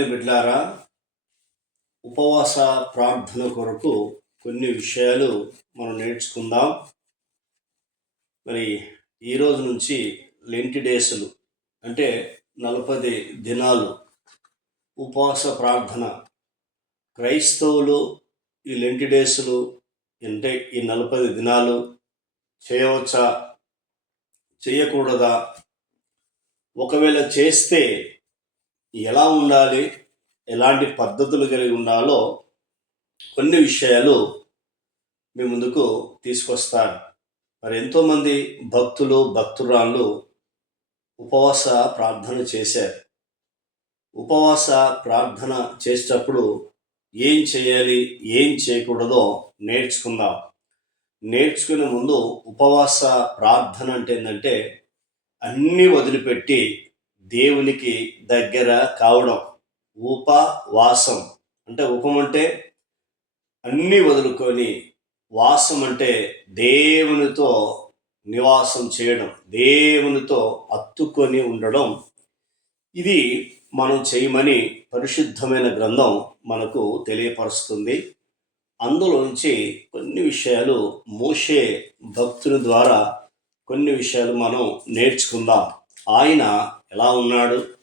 దేవుని బిడ్లారా ఉపవాస ప్రార్థన కొరకు కొన్ని విషయాలు మనం నేర్చుకుందాం. మరి ఈ రోజు నుంచి లెంటి డేసులు అంటే నలభై దినాలు ఉపవాస ప్రార్థన. క్రైస్తవులు ఈ లెంటి డేసులు అంటే ఈ నలభై దినాలు చేయవచ్చా? చేయకూడదా? ఒకవేళ చేస్తే ఎలా ఉండాలి ఎలాంటి పద్ధతులు కలిగి ఉండాలో కొన్ని విషయాలు మీ ముందుకు తీసుకొస్తాను. మరి ఎంతోమంది భక్తులు భక్తురాళ్ళు ఉపవాస ప్రార్థన చేశారు. ఉపవాస ప్రార్థన చేసేటప్పుడు ఏం చేయాలి ఏం చేయకూడదో నేర్చుకుందాం. నేర్చుకునే ముందు ఉపవాస ప్రార్థన అంటే ఏంటంటే అన్నీ వదిలిపెట్టి దేవునికి దగ్గర కావడం ఉపవాసం. అంటే ఉపం అంటే అన్నీ వదులుకొని వాసం అంటే దేవునితో నివాసం చేయడం దేవునితో అత్తుకొని ఉండడం. ఇది మనం చేయమని పరిశుద్ధమైన గ్రంథం మనకు తెలియపరుస్తుంది. అందులోంచి కొన్ని విషయాలు మోసే భక్తుని ద్వారా కొన్ని విషయాలు మనం నేర్చుకుందాం. ఆయన ఎలా ఉన్నాడు?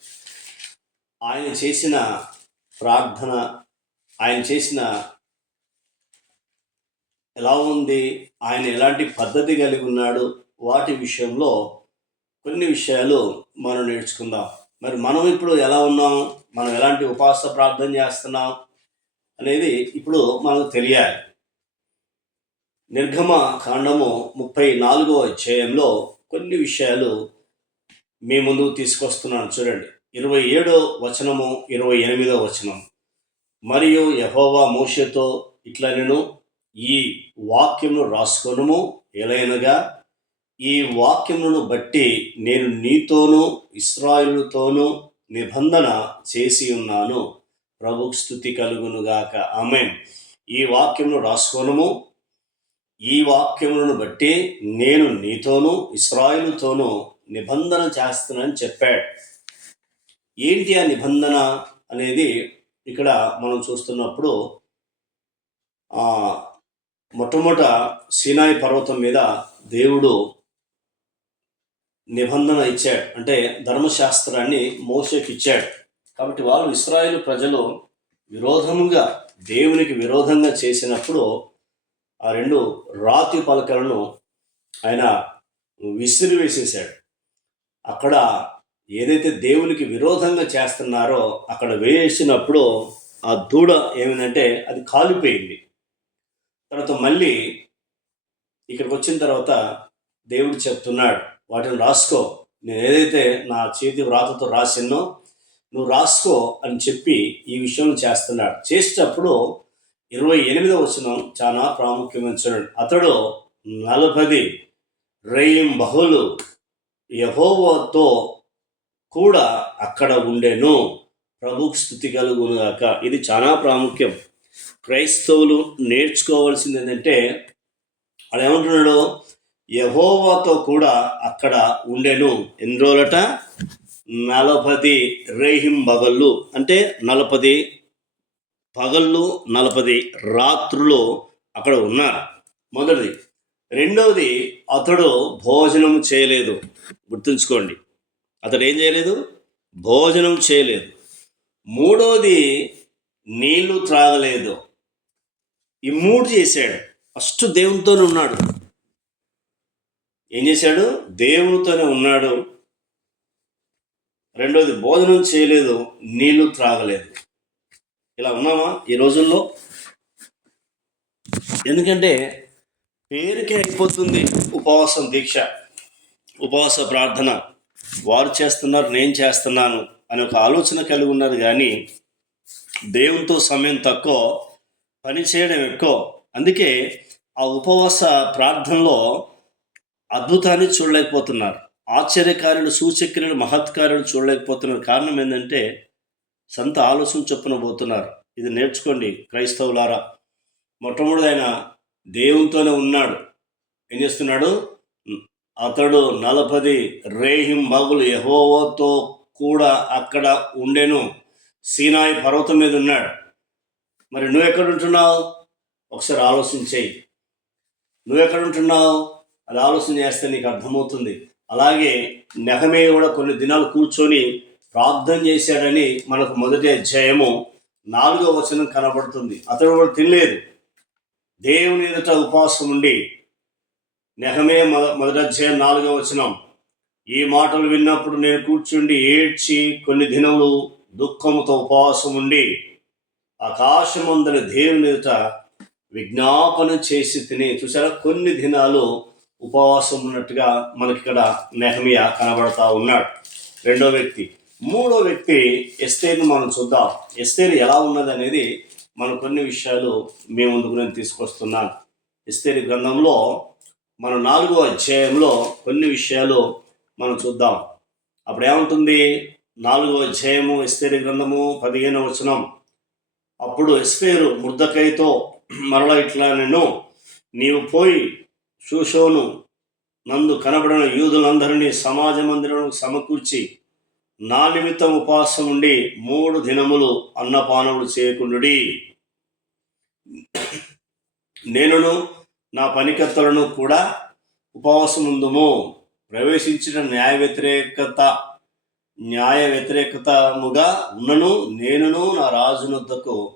ఆయన చేసిన ప్రార్థన ఆయన చేసిన ఎలా ఉంది? ఆయన ఎలాంటి పద్ధతి కలిగి ఉన్నాడు? వాటి విషయంలో కొన్ని విషయాలు మనం నేర్చుకుందాం. మరి మనం ఇప్పుడు ఎలా ఉన్నాం? మనం ఎలాంటి ఉపాస ప్రార్థన చేస్తున్నాం అనేది ఇప్పుడు మనకు తెలియాలి. నిర్గమ కాండము ముప్పై నాలుగో అధ్యాయంలో కొన్ని విషయాలు మీ ముందుకు తీసుకొస్తున్నాను. చూడండి. ఇరవై ఏడో వచనము ఇరవై ఎనిమిదో వచనం. మరియు యహోవా మోషతో ఇట్లా నేను ఈ వాక్యమును రాసుకొనుము ఎలైనగా ఈ వాక్యములను బట్టి నేను నీతోనూ ఇస్రాయిలుతోనూ నిబంధన చేసి ఉన్నాను. ప్రభు స్థుతి కలుగునుగాక ఆమె ఈ వాక్యమును రాసుకోనము. ఈ వాక్యములను బట్టి నేను నీతోనూ ఇస్రాయిలుతోనూ నిబంధన చేస్తున్నానని చెప్పాడు. ఏంటి ఆ నిబంధన అనేది ఇక్కడ మనం చూస్తున్నప్పుడు మొట్టమొదట సీనాయి పర్వతం మీద దేవుడు నిబంధన ఇచ్చాడు. అంటే ధర్మశాస్త్రాన్ని మోసేకి ఇచ్చాడు కాబట్టి వాళ్ళు ఇస్రాయేల్ ప్రజలు విరోధముగా దేవునికి విరోధంగా చేసినప్పుడు ఆ రెండు రాతి పలకలను ఆయన విసిరివేసేసాడు అక్కడ ఏదైతే దేవునికి విరోధంగా చేస్తున్నారో అక్కడ వేసినప్పుడు ఆ దూడ ఏమైందంటే అది కాలిపోయింది. తర్వాత మళ్ళీ ఇక్కడికి వచ్చిన తర్వాత దేవుడు చెప్తున్నాడు వాటిని రాసుకో. నేను ఏదైతే నా చేతి వ్రాతతో రాసినో నువ్వు రాసుకో అని చెప్పి ఈ విషయం చేస్తున్నాడు. చేసేటప్పుడు ఇరవై ఎనిమిదవ వచనం చాలా ప్రాముఖ్యమైన చూడండి. అతడు నలభది రేయిం బహులు యహోవతో కూడా అక్కడ ఉండెను. ప్రభుకు స్థుతి కలుగునుగాక ఇది చాలా ప్రాముఖ్యం. క్రైస్తవులు నేర్చుకోవాల్సింది ఏంటంటే వాడు ఏమంటున్నాడు? యహోవాతో కూడా అక్కడ ఉండెను. ఎన్ని రోజులట? నలపది రేహిం పగళ్ళు. అంటే నలపది పగళ్ళు నలపది రాత్రులు అక్కడ ఉన్నారు. మొదటిది. రెండవది అతడు భోజనం చేయలేదు. గుర్తుంచుకోండి. అతడు ఏం చేయలేదు? భోజనం చేయలేదు. మూడవది నీళ్ళు త్రాగలేదు. ఈ మూడు చేశాడు. ఫస్ట్ దేవునితోనే ఉన్నాడు. ఏం చేశాడు? దేవునితోనే ఉన్నాడు. రెండోది భోజనం చేయలేదు నీళ్ళు త్రాగలేదు. ఇలా ఉన్నామా ఈ రోజుల్లో? ఎందుకంటే పేరుకే అయిపోతుంది ఉపవాసం దీక్ష ఉపవాస ప్రార్థన. వారు చేస్తున్నారు నేను చేస్తున్నాను అనే ఒక ఆలోచన కలిగి ఉన్నారు కానీ దేవునితో సమయం తక్కువ పని చేయడం ఎక్కువ. అందుకే ఆ ఉపవాస ప్రార్థనలో అద్భుతాన్ని చూడలేకపోతున్నారు. ఆశ్చర్యకారులు సూచక్రియలు మహత్కారులు చూడలేకపోతున్నారు. కారణం ఏంటంటే సొంత ఆలోచన చొప్పున పోతున్నారు. ఇది నేర్చుకోండి క్రైస్తవులారా. మొట్టమొదటి ఆయన దేవునితోనే ఉన్నాడు. ఏం చేస్తున్నాడు? అతడు నలపది రేహిం మగులు యహోవతో కూడా అక్కడ ఉండెను. సీనాయి పర్వతం మీద ఉన్నాడు. మరి నువ్వు ఎక్కడ ఉంటున్నావు ఒకసారి ఆలోచించేయి నువ్వు ఎక్కడ ఉంటున్నావు అది ఆలోచన చేస్తే నీకు అర్థమవుతుంది. అలాగే నెహమే కూడా కొన్ని దినాలు కూర్చొని ప్రార్థన చేశాడని మనకు మొదటి అధ్యాయము నాలుగో వచనం కనబడుతుంది. అతడు కూడా తినలేదు. దేవుని ఎదుట ఉపవాసం ఉండి నెహమే మొద మొదటధ్యాయం నాలుగో వచనం. ఈ మాటలు విన్నప్పుడు నేను కూర్చుండి ఏడ్చి కొన్ని దినములు దుఃఖముతో ఉపవాసం ఉండి ఆకాశమందరి దేవుని ఎదుట విజ్ఞాపన చేసి తిని చూసారా కొన్ని దినాలు ఉపవాసం ఉన్నట్టుగా మనకి ఇక్కడ నెహమియా కనబడతా ఉన్నాడు. రెండో వ్యక్తి. మూడో వ్యక్తి ఎస్తేర్ని మనం చూద్దాం. ఎస్తేర్ ఎలా ఉన్నది అనేది మనం కొన్ని విషయాలు మేము ముందుకు నేను తీసుకొస్తున్నాను. ఇస్తేరి గ్రంథంలో మన నాలుగో అధ్యాయంలో కొన్ని విషయాలు మనం చూద్దాం. అప్పుడు ఏముంటుంది? నాలుగో అధ్యాయము ఇస్తేరి గ్రంథము పదిహేను వచనం. అప్పుడు ఎస్పేరు ముర్దకైతో మరల ఇట్లా నేను నీవు పోయి షూషోను నందు కనబడిన యూదులందరినీ సమాజ మందిరం సమకూర్చి నా నిమిత్తం ఉపవాసం ఉండి మూడు దినములు అన్నపానములు చేయకుండుడి. నేనును నా పనికత్తలను కూడా ఉపవాసముందుము. ప్రవేశించిన న్యాయ వ్యతిరేకత న్యాయ వ్యతిరేకతముగా ఉన్నను నేనును నా రాజునొద్దకు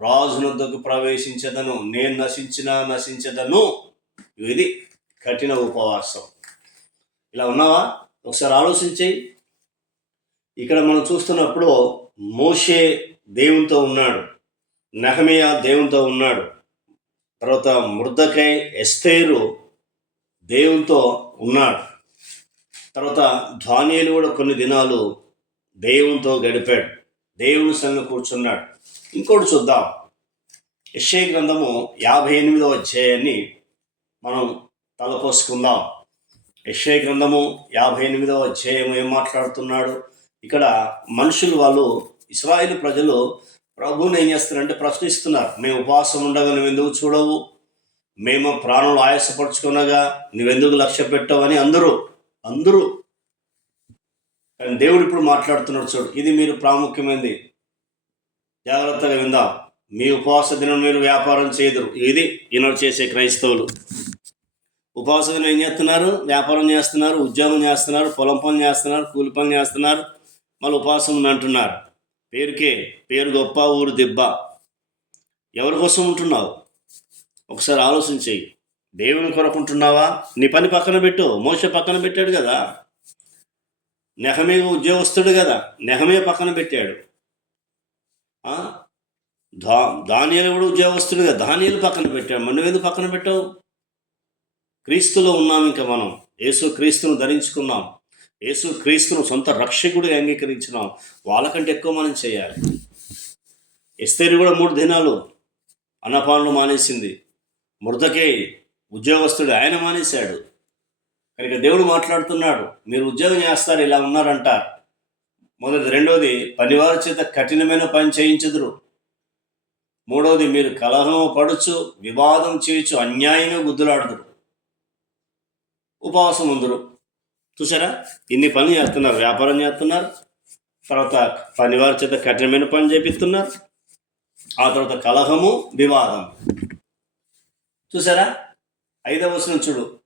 రాజునొద్దకు ప్రవేశించదను. నేను నశించిన నశించదను. ఇది కఠిన ఉపవాసం. ఇలా ఉన్నావా? ఒకసారి ఆలోచించేయి. ఇక్కడ మనం చూస్తున్నప్పుడు మోషే దేవునితో ఉన్నాడు. నహమియా దేవునితో ఉన్నాడు. తర్వాత మృదకై ఎస్తేరు దేవునితో ఉన్నాడు. తర్వాత ధాన్యాలు కూడా కొన్ని దినాలు దేవునితో గడిపాడు. దేవుని సంగ కూర్చున్నాడు. ఇంకోటి చూద్దాం. యశ్ఐ గ్రంథము యాభై ఎనిమిదవ అధ్యాయాన్ని మనం తలపోసుకుందాం. యశ్ఐ గ్రంథము యాభై ఎనిమిదవ అధ్యాయం ఏం మాట్లాడుతున్నాడు? ఇక్కడ మనుషులు వాళ్ళు ఇస్రాయిల్ ప్రజలు ప్రభువుని ఏం చేస్తారంటే ప్రశ్నిస్తున్నారు. మేము ఉపవాసం ఉండగా నువ్వు ఎందుకు చూడవు? మేము ప్రాణులు ఆయాసపరుచుకునగా నువ్వెందుకు లక్ష్య పెట్టవని అందరూ అందరూ. కానీ దేవుడు ఇప్పుడు మాట్లాడుతున్నాడు చూడు. ఇది మీరు ప్రాముఖ్యమైనది జాగ్రత్తగా విందాం. మీ ఉపవాస దినం మీరు వ్యాపారం చేయదురు. ఇది ఈనాడు చేసే క్రైస్తవులు. ఉపవాస దినం ఏం చేస్తున్నారు? వ్యాపారం చేస్తున్నారు ఉద్యోగం చేస్తున్నారు పొలం పని చేస్తున్నారు కూలి పని చేస్తున్నారు. మళ్ళీ ఉపవాసం అంటున్నారు పేరుకే పేరు గొప్ప ఊరు దెబ్బ. ఎవరి కోసం ఉంటున్నావు? ఒకసారి ఆలోచన చెయ్యి దేవుని కొరకు ఉంటున్నావా నీ పని పక్కన పెట్టు. మోస పక్కన పెట్టాడు కదా. నెహమే ఉద్యోగస్తుడు కదా. నెహమే పక్కన పెట్టాడు. ఆ? దా కూడా ఉద్యోగస్తుడు కదా. ధాన్యాలు పక్కన పెట్టాడు. మనం ఎందుకు పక్కన పెట్టావు? క్రీస్తులో ఉన్నాం ఇంకా మనం. యేసు క్రీస్తును ధరించుకున్నాం. యేసు క్రీస్తును సొంత రక్షకుడిగా అంగీకరించడం వాళ్ళకంటే ఎక్కువ మనం చేయాలి. ఎస్తేరి కూడా మూడు దినాలు అన్నపానులు మానేసింది. మృతకే ఉద్యోగస్తుడు ఆయన మానేశాడు. కనుక దేవుడు మాట్లాడుతున్నాడు మీరు ఉద్యోగం చేస్తారు ఇలా ఉన్నారంటారు మొదటి రెండోది పనివారి చేత కఠినమైన పని చేయించుదురు. మూడవది మీరు కలహం పడుచు వివాదం చేయొచ్చు అన్యాయమే గుద్దులాడదురు. ఉపవాసం ఉందరు చూసారా ఇన్ని పనులు చేస్తున్నారు వ్యాపారం చేస్తున్నారు తర్వాత పనివారి చేత కఠినమైన పని చేపిస్తున్నారు ఆ తర్వాత కలహము వివాదం. చూసారా ఐదవ వచనం చూడు.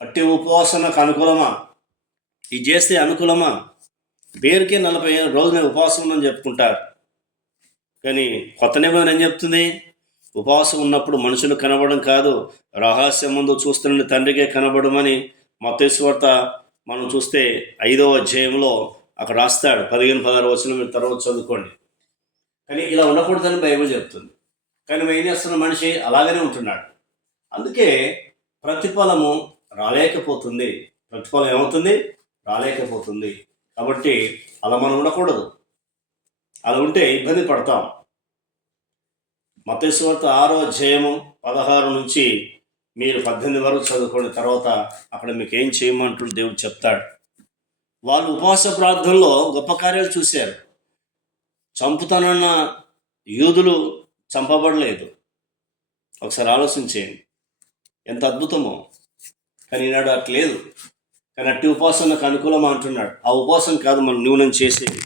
అట్టి ఉపవాసనకు అనుకూలమా? ఇది చేస్తే అనుకూలమా? పేరుకే నలభై ఐదు రోజులు ఉపవాసం ఉందని చెప్పుకుంటారు. కానీ కొత్త నిబంధన ఏం చెప్తుంది? ఉపవాసం ఉన్నప్పుడు మనుషులు కనబడడం కాదు రహస్యం ముందు చూస్తున్న తండ్రికే కనబడమని మతేశ్వార్త మనం చూస్తే ఐదవ అధ్యాయంలో అక్కడ రాస్తాడు పదిహేను పదహారు వచ్చిన మీరు తర్వాత చదువుకోండి. కానీ ఇలా ఉండకూడదని బైబిల్ చెప్తుంది. కానీ మేము ఏం చేస్తున్న? మనిషి అలాగనే ఉంటున్నాడు. అందుకే ప్రతిఫలము రాలేకపోతుంది. ప్రతిఫలం ఏమవుతుంది? రాలేకపోతుంది. కాబట్టి అలా మనం ఉండకూడదు. అలా ఉంటే ఇబ్బంది పడతాం. మతేశ్వర్త ఆరో అధ్యాయము పదహారు నుంచి మీరు పద్దెనిమిది వరకు చదువుకున్న తర్వాత అక్కడ మీకు ఏం చేయమంటూ దేవుడు చెప్తాడు. వాళ్ళు ఉపవాస ప్రార్థనలో గొప్ప కార్యాలు చూశారు. చంపుతానన్న యూదులు చంపబడలేదు. ఒకసారి ఆలోచించేయండి ఎంత అద్భుతమో. కానీ ఈనాడు అట్లేదు కానీ అట్టి ఉపాసనకు అనుకూలం అంటున్నాడు. ఆ ఉపవాసం కాదు మనం న్యూనం చేసేది.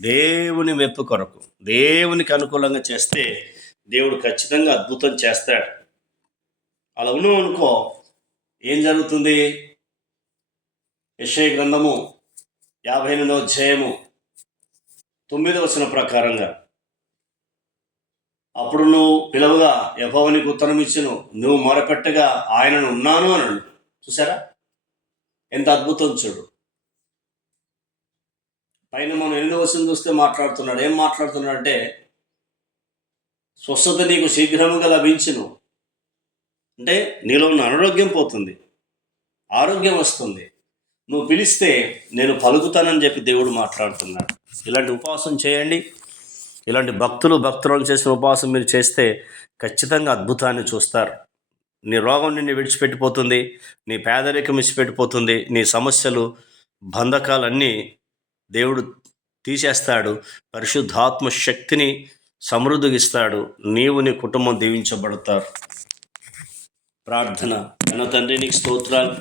దేవుని మెప్పు కొరకు దేవునికి అనుకూలంగా చేస్తే దేవుడు ఖచ్చితంగా అద్భుతం చేస్తాడు. అలా ఉన్నాం అనుకో ఏం జరుగుతుంది? యశయ గ్రంథము యాభై ఎనిమిదవ అధ్యాయము తొమ్మిదవ వచన ప్రకారంగా. అప్పుడు నువ్వు పిలవగా యభవనికి ఉత్తరం ఇచ్చును. నువ్వు మొరపెట్టగా ఆయనను ఉన్నాను అని చూసారా ఎంత అద్భుతం చూడు. పైన మనం ఎన్నో వచ్చిన చూస్తే మాట్లాడుతున్నాడు. ఏం మాట్లాడుతున్నాడు అంటే స్వస్థత నీకు శీఘ్రముగా లభించును. అంటే నీలో ఉన్న అనారోగ్యం పోతుంది. ఆరోగ్యం వస్తుంది. నువ్వు పిలిస్తే నేను పలుకుతానని చెప్పి దేవుడు మాట్లాడుతున్నాడు. ఇలాంటి ఉపవాసం చేయండి. ఇలాంటి భక్తులు భక్తులను చేసిన ఉపవాసం మీరు చేస్తే ఖచ్చితంగా అద్భుతాన్ని చూస్తారు. నీ రోగం నిన్ను విడిచిపెట్టిపోతుంది. నీ పేదరికం విడిచిపెట్టిపోతుంది. నీ సమస్యలు బంధకాలన్నీ దేవుడు తీసేస్తాడు. పరిశుద్ధాత్మ శక్తిని సమృద్ధిగిస్తాడు. నీవు నీ కుటుంబం దీవించబడతారు. ప్రార్థన. నా తండ్రి నీకు స్తోత్రాలు.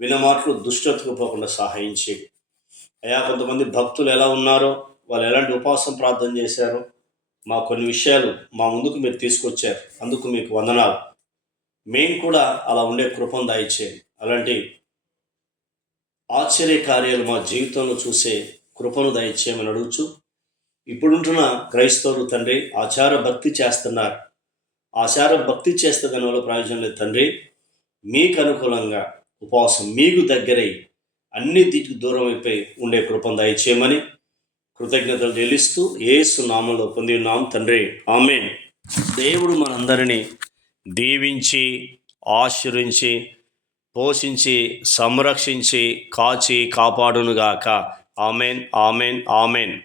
వినమాటలు దుష్టతకు పోకుండా సహాయం చేయి. అయా కొంతమంది భక్తులు ఎలా ఉన్నారో వాళ్ళు ఎలాంటి ఉపవాసం ప్రార్థన చేశారో మా కొన్ని విషయాలు మా ముందుకు మీరు తీసుకొచ్చారు. అందుకు మీకు వందనాలు. మేము కూడా అలా ఉండే కృపను దాయిచ్చేయండి అలాంటి ఆశ్చర్య కార్యాలు మా జీవితంలో చూసే కృపను దయచేయమని అడుగుచు. ఇప్పుడుంటున్న క్రైస్తవులు తండ్రి ఆచార భక్తి చేస్తున్నారు. ఆచారం భక్తి చేస్తే దానివల్ల ప్రయోజనం లేదు తండ్రి. మీకు అనుకూలంగా ఉపవాసం మీకు దగ్గరై అన్ని దిక్కు దూరం అయిపోయి ఉండే కృపను దయచేయమని కృతజ్ఞతలు చెల్లిస్తూ ఏసు నామంలో పొంది ఉన్నాం తండ్రి. ఆమె దేవుడు మనందరినీ దీవించి ఆశీర్వించి పోషించి సంరక్షించి కాచి కాపాడునుగాక. Amen amen amen.